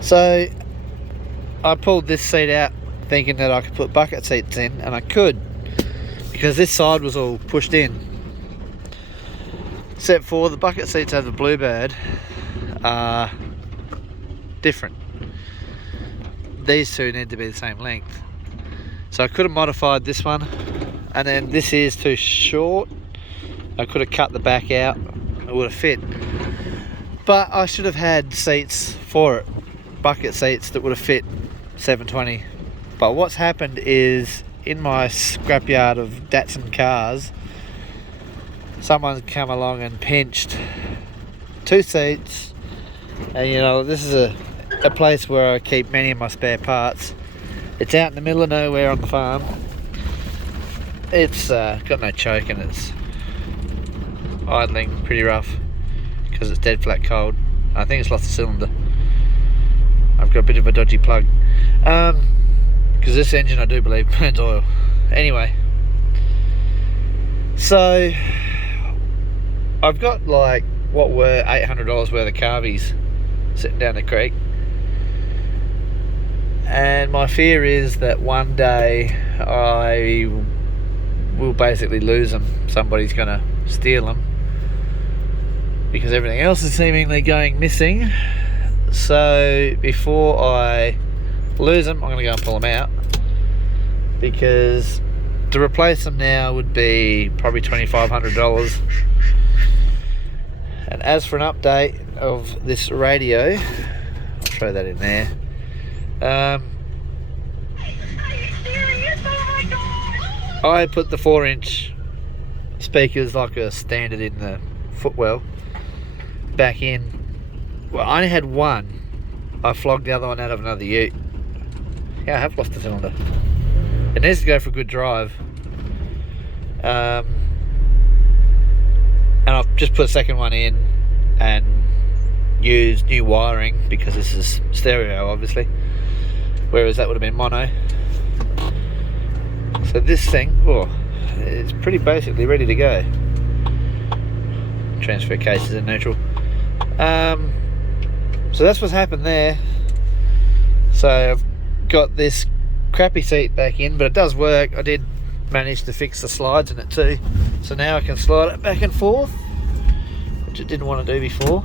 So I pulled this seat out thinking that I could put bucket seats in, and I could, because this side was all pushed in. Except for the bucket seats over the Bluebird are different. These two need to be the same length. So I could have modified this one, and then this is too short. I could have cut the back out, it would have fit. But I should have had seats for it, bucket seats that would have fit 720. But what's happened is, in my scrapyard of Datsun cars, someone's come along and pinched two seats. And you know, this is a place where I keep many of my spare parts. It's out in the middle of nowhere on the farm. It's got no choke and it's idling pretty rough because it's dead flat cold. I think it's lost a cylinder. I've got a bit of a dodgy plug. Because this engine, I do believe, burns oil. Anyway, so I've got like what were $800 worth of carbies sitting down the creek, and my fear is that one day I will basically lose them. Somebody's going to steal them because everything else is seemingly going missing. So before I lose them, I'm going to go and pull them out, because to replace them now would be probably $2,500. And as for an update of this radio, I'll throw that in there. I put the 4-inch speakers, like a standard in the footwell, back in. Well, I only had one. I flogged the other one out of another ute. Yeah, I have lost a cylinder. It needs to go for a good drive. And I've just put a second one in and used new wiring, because this is stereo obviously, whereas that would have been mono. So this thing, it's pretty basically ready to go. Transfer cases in neutral. So that's what's happened there. So I've got this crappy seat back in, but it does work. I did manage to fix the slides in it too, so now I can slide it back and forth, which I didn't want to do before.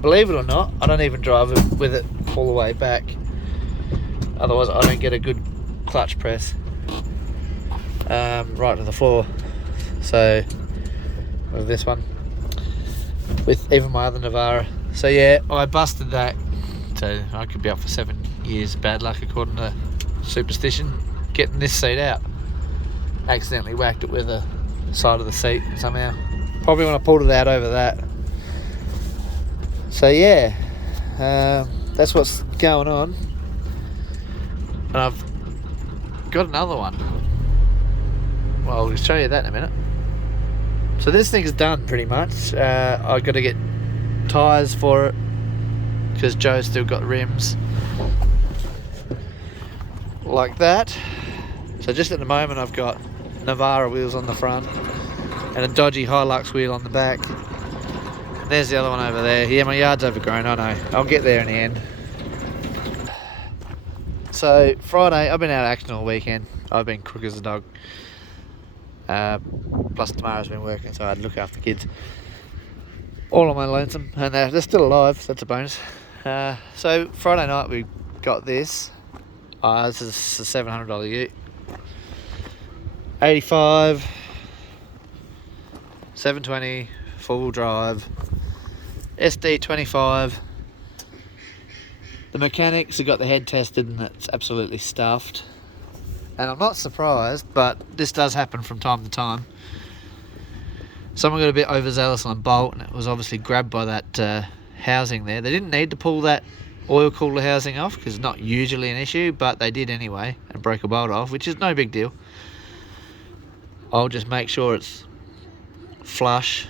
Believe it or not, I don't even drive it with it all the way back, otherwise I don't get a good clutch press right to the floor. So with this one, with even my other Navara. So yeah, I busted that, so I could be up for 7 years bad luck according to superstition, getting this seat out. Accidentally whacked it with the side of the seat somehow, probably when I pulled it out over that. So yeah, that's what's going on. And I've got another one. Well, I'll show you that in a minute. So this thing's done pretty much. I've got to get tyres for it, because Joe's still got rims like that. So just at the moment I've got Navara wheels on the front and a dodgy Hilux wheel on the back. And there's the other one over there. Yeah, my yard's overgrown, I know. I'll get there in the end. So Friday, I've been out of action all weekend. I've been crook as a dog. Plus Tamara's been working, so I had to look after the kids. All on my lonesome, and they're still alive, so that's a bonus. So Friday night we got this. This is a $700 ute. 85, 720, full drive, SD25. The mechanics have got the head tested and it's absolutely stuffed. And I'm not surprised, but this does happen from time to time. Someone got a bit overzealous on a bolt and it was obviously grabbed by that housing there. They didn't need to pull that oil cooler housing off because it's not usually an issue, but they did anyway and broke a bolt off, which is no big deal. I'll just make sure it's flush,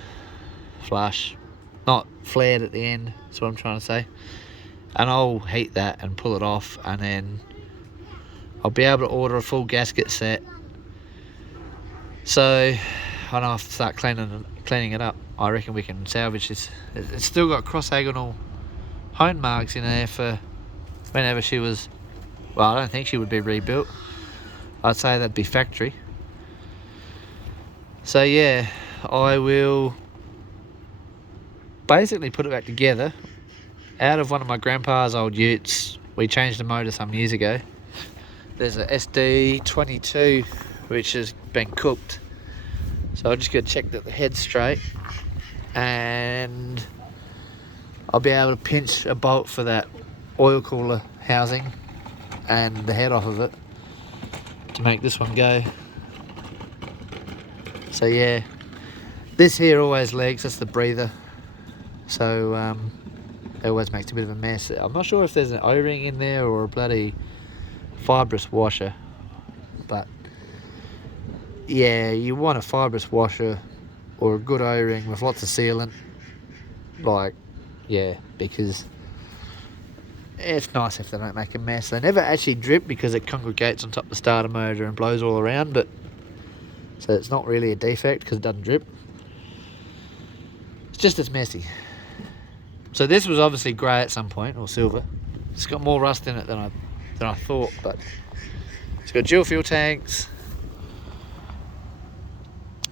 not flared at the end, that's what I'm trying to say. And I'll heat that and pull it off, and then I'll be able to order a full gasket set. So I don't have to start cleaning it up. I reckon we can salvage this. It's still got cross-diagonal hone marks in there for whenever she was, well, I don't think she would be rebuilt. I'd say that'd be factory. So yeah, I will basically put it back together out of one of my grandpa's old utes. We changed the motor some years ago. There's a SD22 which has been cooked, so I'm just going to check that the head's straight, and I'll be able to pinch a bolt for that oil cooler housing and the head off of it to make this one go. So yeah, this here always leaks, that's the breather, so it always makes a bit of a mess. I'm not sure if there's an O-ring in there or a bloody fibrous washer, but yeah, you want a fibrous washer or a good O-ring with lots of sealant, like, yeah, because it's nice if they don't make a mess. They never actually drip because it congregates on top of the starter motor and blows all around, but so it's not really a defect because it doesn't drip. It's just it's messy. So this was obviously grey at some point, or silver. It's got more rust in it than I thought, but it's got dual fuel tanks.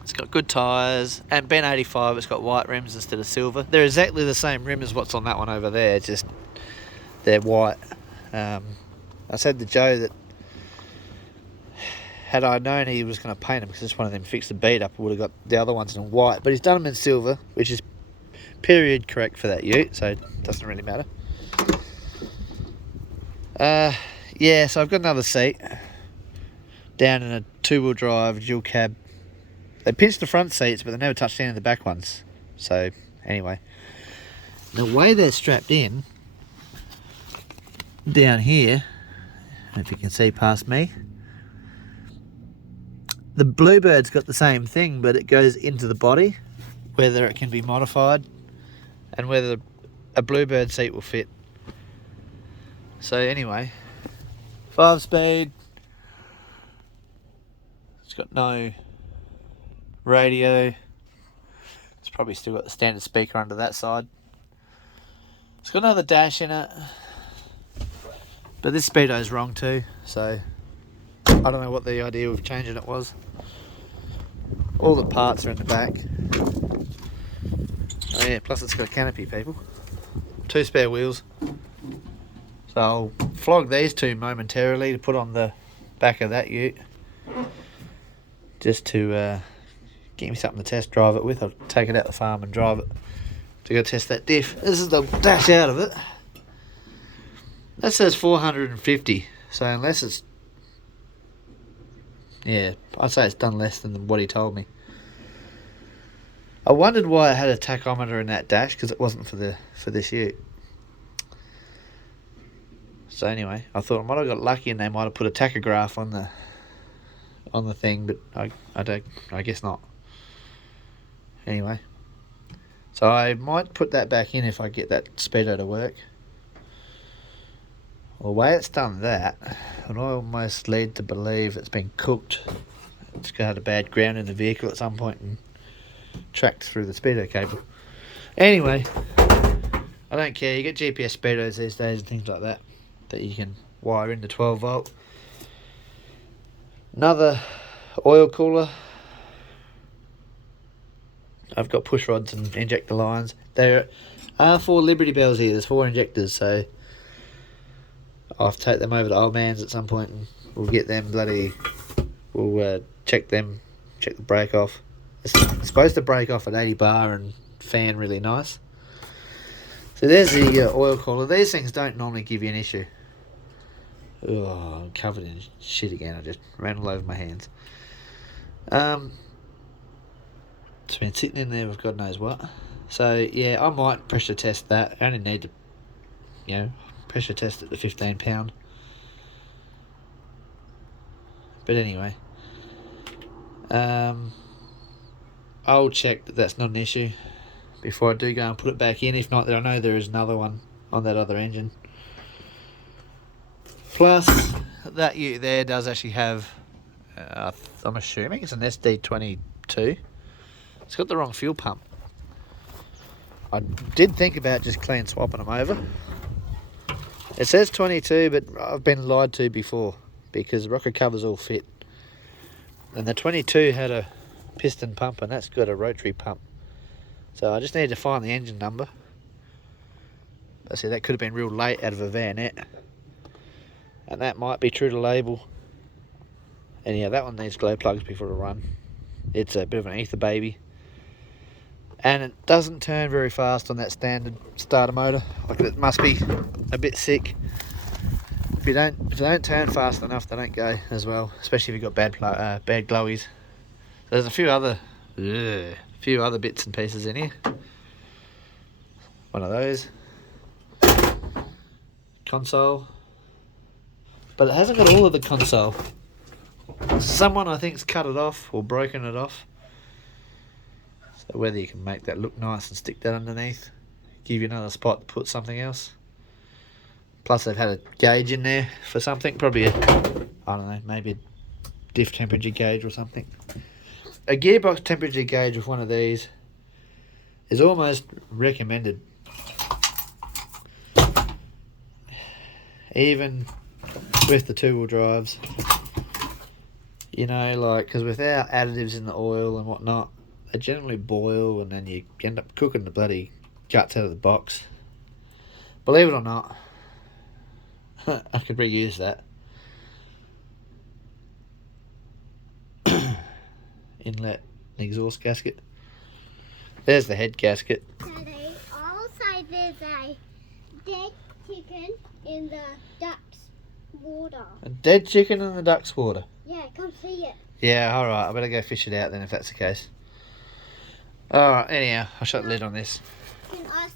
It's got good tyres, and Ben 85, it's got white rims instead of silver. They're exactly the same rim as what's on that one over there, just they're white. I said to Joe that had I known he was going to paint them, because this one of them fixed the bead up, I would have got the other ones in white, but he's done them in silver, which is period correct for that ute, so it doesn't really matter. Yeah, so I've got another seat down in a 2-wheel drive dual cab. They pinched the front seats, but they never touched any of the back ones. So anyway, the way they're strapped in down here, I don't know if you can see past me, the Bluebird's got the same thing, but it goes into the body, whether it can be modified and whether a Bluebird seat will fit. So anyway, 5-speed. It's got no radio. It's probably still got the standard speaker under that side. It's got another dash in it, but this speedo's wrong too, so I don't know what the idea of changing it was. All the parts are in the back. Oh yeah, plus it's got a canopy, people. 2 spare wheels. So I'll flog these 2 momentarily to put on the back of that ute, just to get me something to test drive it with. I'll take it out the farm and drive it to go test that diff. This is the dash out of it. That says 450, so unless it's, yeah, I'd say it's done less than what he told me. I wondered why I had a tachometer in that dash, because it wasn't for this ute. So anyway, I thought I might have got lucky and they might have put a tachograph on the thing, but I guess not. Anyway, so I might put that back in if I get that speedo to work. Well, the way it's done that, and I almost lead to believe it's been cooked. It's got a bad ground in the vehicle at some point and tracked through the speedo cable. Anyway, I don't care. You get GPS speedos these days and things like that you can wire into 12 volt. Another oil cooler. I've got push rods and injector lines. There are 4 Liberty Bells here. There's 4 injectors, so I'll have to take them over to Old Man's at some point and we'll get them we'll check the brake off. It's supposed to break off at 80 bar and fan really nice. So there's the oil cooler. These things don't normally give you an issue. Oh, I'm covered in shit again. I just ran all over my hands. It's been sitting in there with God knows what. So yeah, I might pressure test that. I only need to, pressure test it to 15 pound. But anyway, I'll check that that's not an issue before I do go and put it back in. If not, then I know there is another one on that other engine. Plus, that ute there does actually have, I'm assuming it's an SD22. It's got the wrong fuel pump. I did think about just clean swapping them over. It says 22, but I've been lied to before because the rocket covers all fit. And the 22 had a piston pump, and that's got a rotary pump. So I just need to find the engine number. But see, that could have been real late out of a vanette. And that might be true to label. And yeah, that one needs glow plugs before it run. It's a bit of an ether baby. And it doesn't turn very fast on that standard starter motor. Like, it must be a bit sick. If they don't turn fast enough, they don't go as well. Especially if you've got bad glowies. There's a few other bits and pieces in here. One of those. Console. But it hasn't got all of the console. Someone, I think's cut it off or broken it off. So whether you can make that look nice and stick that underneath, give you another spot to put something else. Plus they've had a gauge in there for something, probably I don't know, maybe a diff temperature gauge or something. A gearbox temperature gauge with one of these is almost recommended. Even with the two-wheel drives. You know, like, because without additives in the oil and whatnot, they generally boil and then you end up cooking the bloody guts out of the box. Believe it or not, I could reuse that. Inlet and exhaust gasket. There's the head gasket. Daddy, also there's a dead chicken in the duck's water. A dead chicken in the duck's water. Yeah, come see it. Yeah, alright, I better go fish it out then if that's the case. Alright, anyhow, I'll shut the lid on this. Can I